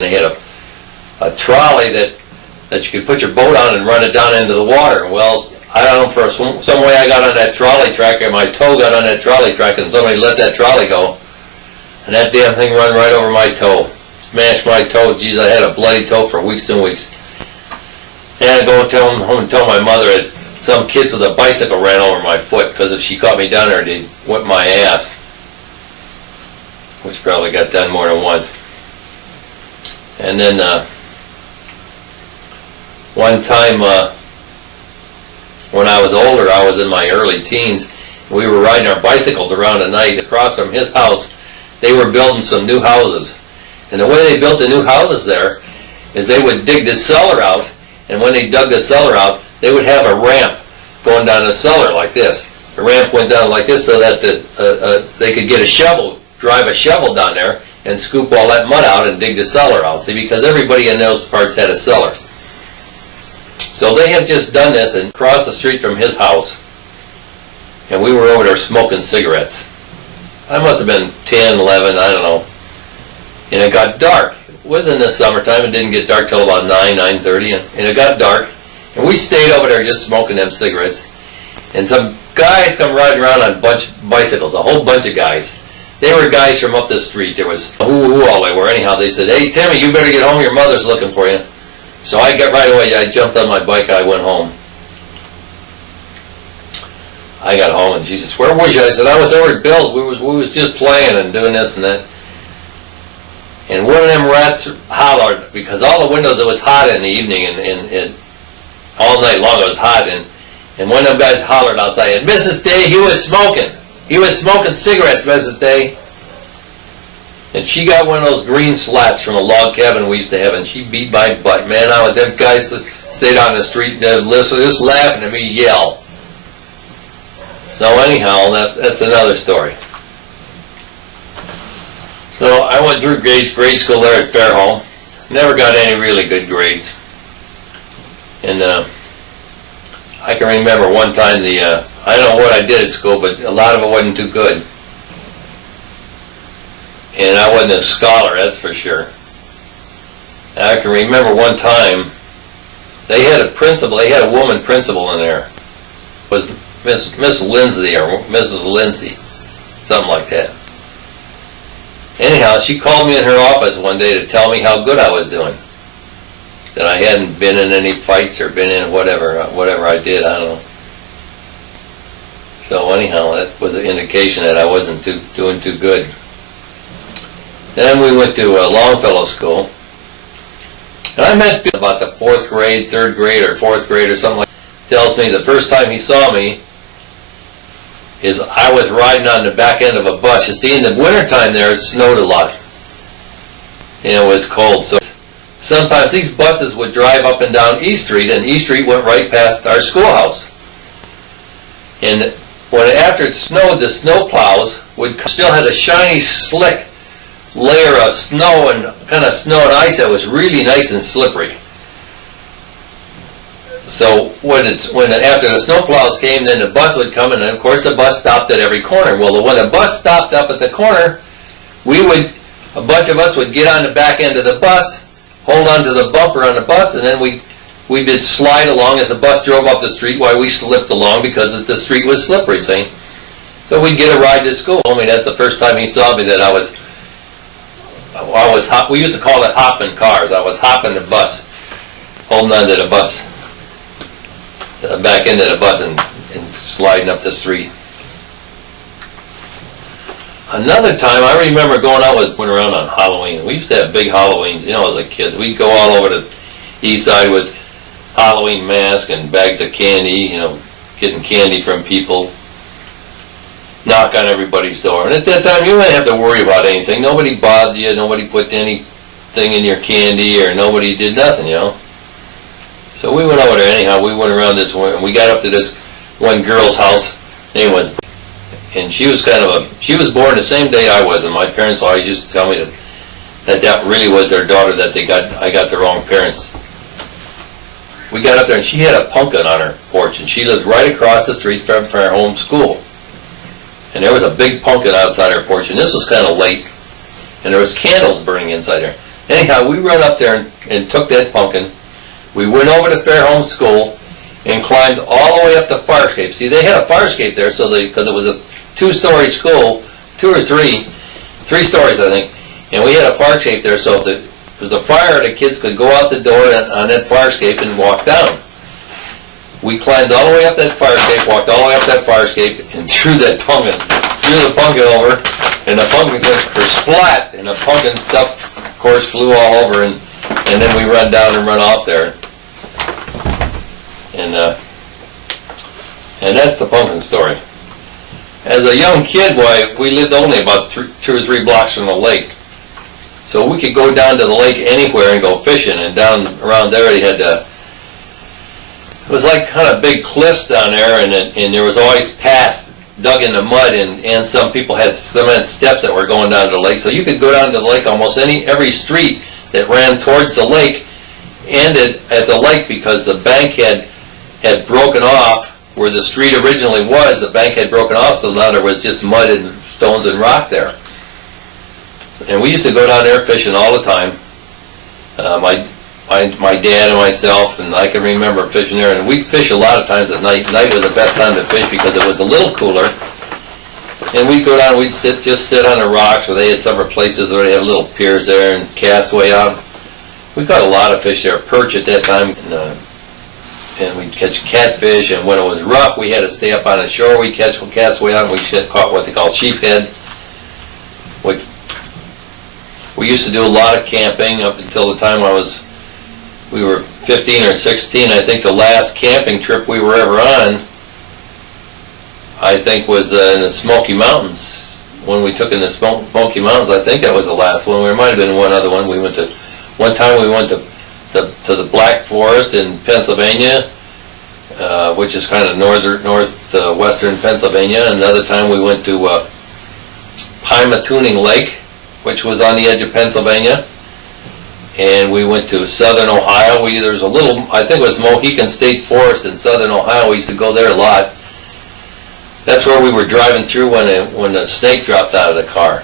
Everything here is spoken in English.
They had a trolley that you could put your boat on and run it down into the water. Well, I don't know, for some way I got on that trolley track, and my toe got on that trolley track, and somebody let that trolley go, and that damn thing run right over my toe. Smashed my toe. Geez, I had a bloody toe for weeks and weeks. And I go home and tell my mother that some kids with a bicycle ran over my foot, because if she caught me down there, they'd whip my ass. Which probably got done more than once. And then one time when I was older, I was in my early teens, we were riding our bicycles around at night. Across from his house, they were building some new houses. And the way they built the new houses there is they would dig the cellar out, and when they dug the cellar out, they would have a ramp going down the cellar like this. The ramp went down like this so that they could get a shovel, drive a shovel down there, and scoop all that mud out and dig the cellar out. See, because everybody in those parts had a cellar. So they had just done this and across the street from his house, and we were over there smoking cigarettes. I must have been 10, 11, I don't know. And it got dark. It was in the summertime. It didn't get dark till about 9, 9:30, and it got dark. And we stayed over there just smoking them cigarettes. And some guys come riding around on bicycles, a whole bunch of guys. They were guys from up the street. There was who all they were. Anyhow, they said, "Hey, Timmy, you better get home. Your mother's looking for you." So I got right away. I jumped on my bike. I went home. I got home, and she says, "Where was you?" I said, "I was over at Bill's. We was just playing and doing this and that." And one of them rats hollered, because all the windows, it was hot in the evening, and all night long it was hot. And one of them guys hollered outside, and Mrs. Day, he was smoking. He was smoking cigarettes, Mrs. Day. And she got one of those green slats from a log cabin we used to have, and she beat my butt. Man, I was them guys that stayed on the street and just laughing at me yell. So anyhow, that's another story. So I went through grade school there at Fairholme. Never got any really good grades. And I can remember one time I don't know what I did at school, but a lot of it wasn't too good. And I wasn't a scholar, that's for sure. And I can remember one time, they had a woman principal in there. It was Miss Lindsay or Mrs. Lindsay, something like that. Anyhow, she called me in her office one day to tell me how good I was doing. That I hadn't been in any fights or been in whatever I did, I don't know. So anyhow, that was an indication that I wasn't doing too good. Then we went to Longfellow School, and I met Bill about the 4th grade, 3rd grade, or 4th grade or something like that. Tells me the first time he saw me is I was riding on the back end of a bus. You see, in the wintertime there, it snowed a lot, and it was cold. So sometimes these buses would drive up and down East Street, and East Street went right past our schoolhouse. And after it snowed, the snow plows still had a shiny, slick layer of snow and kind of snow and ice that was really nice and slippery. So after the snow plows came, then the bus would come, and of course the bus stopped at every corner. Well, when the bus stopped up at the corner, a bunch of us would get on the back end of the bus, hold onto the bumper on the bus, and then we did slide along as the bus drove up the street while we slipped along because the street was slippery, see? So we'd get a ride to school. I mean, that's the first time he saw me that we used to call it hopping cars. I was hopping the bus, holding onto the bus, the back end of the bus and sliding up the street. Another time, I remember going around on Halloween. We used to have big Halloweens, as a kids. We'd go all over the east side with Halloween masks and bags of candy, getting candy from people, knock on everybody's door. And at that time, you didn't have to worry about anything. Nobody bothered you. Nobody put anything in your candy, or nobody did nothing, So we went over there anyhow. We went around this one, and we got up to this one girl's house. Name was, and she was she was born the same day I was, and my parents always used to tell me that really was their daughter. That I got the wrong parents. We got up there, and she had a pumpkin on her porch, and she lived right across the street from our home school. And there was a big pumpkin outside her porch, and this was kind of late, and there was candles burning inside there. Anyhow, we run up there and took that pumpkin. We went over to Fairholme School and climbed all the way up the fire escape. See, they had a fire escape there, so because it was a 2-story school, 2 or 3 stories, I think, and we had a fire escape there, so if there was a fire, the kids could go out the door on that fire escape and walk down. We climbed all the way up that fire escape, walked all the way up that fire escape, and threw the pumpkin over, and the pumpkin went kersplat, and the pumpkin stuff, of course, flew all over, and then we run down and run off there. And that's the pumpkin story. As a young kid, boy, we lived only about 2 or 3 blocks from the lake. So we could go down to the lake anywhere and go fishing, and down around there they had it was like kind of big cliffs down there, and there was always paths dug in the mud, and some people had cement steps that were going down to the lake. So you could go down to the lake. Almost every street that ran towards the lake ended at the lake, because the bank had broken off where the street originally was. The bank had broken off, so now there was just mud and stones and rock there. And we used to go down there fishing all the time. My dad and myself, and I can remember fishing there, and we'd fish a lot of times at night. Night was the best time to fish because it was a little cooler. And we'd go down, we'd just sit on the rocks, or they had summer places where they have little piers there, and cast way out. We caught a lot of fish there, perch at that time, and we'd catch catfish, and when it was rough, we had to stay up on the shore. We'd cast way out, and we caught what they call sheephead, which we used to do a lot of camping up until the time we were 15 or 16. I think the last camping trip we were ever on, I think, was in the Smoky Mountains. When we took in the Smoky Mountains, I think that was the last one. There might have been one other one. One time we went to the Black Forest in Pennsylvania, which is kind of northwestern Pennsylvania. Another time we went to Pymatooning Lake, which was on the edge of Pennsylvania. And we went to southern Ohio. There's a little, I think it was Mohican State Forest in southern Ohio. We used to go there a lot. That's where we were driving through when the snake dropped out of the car.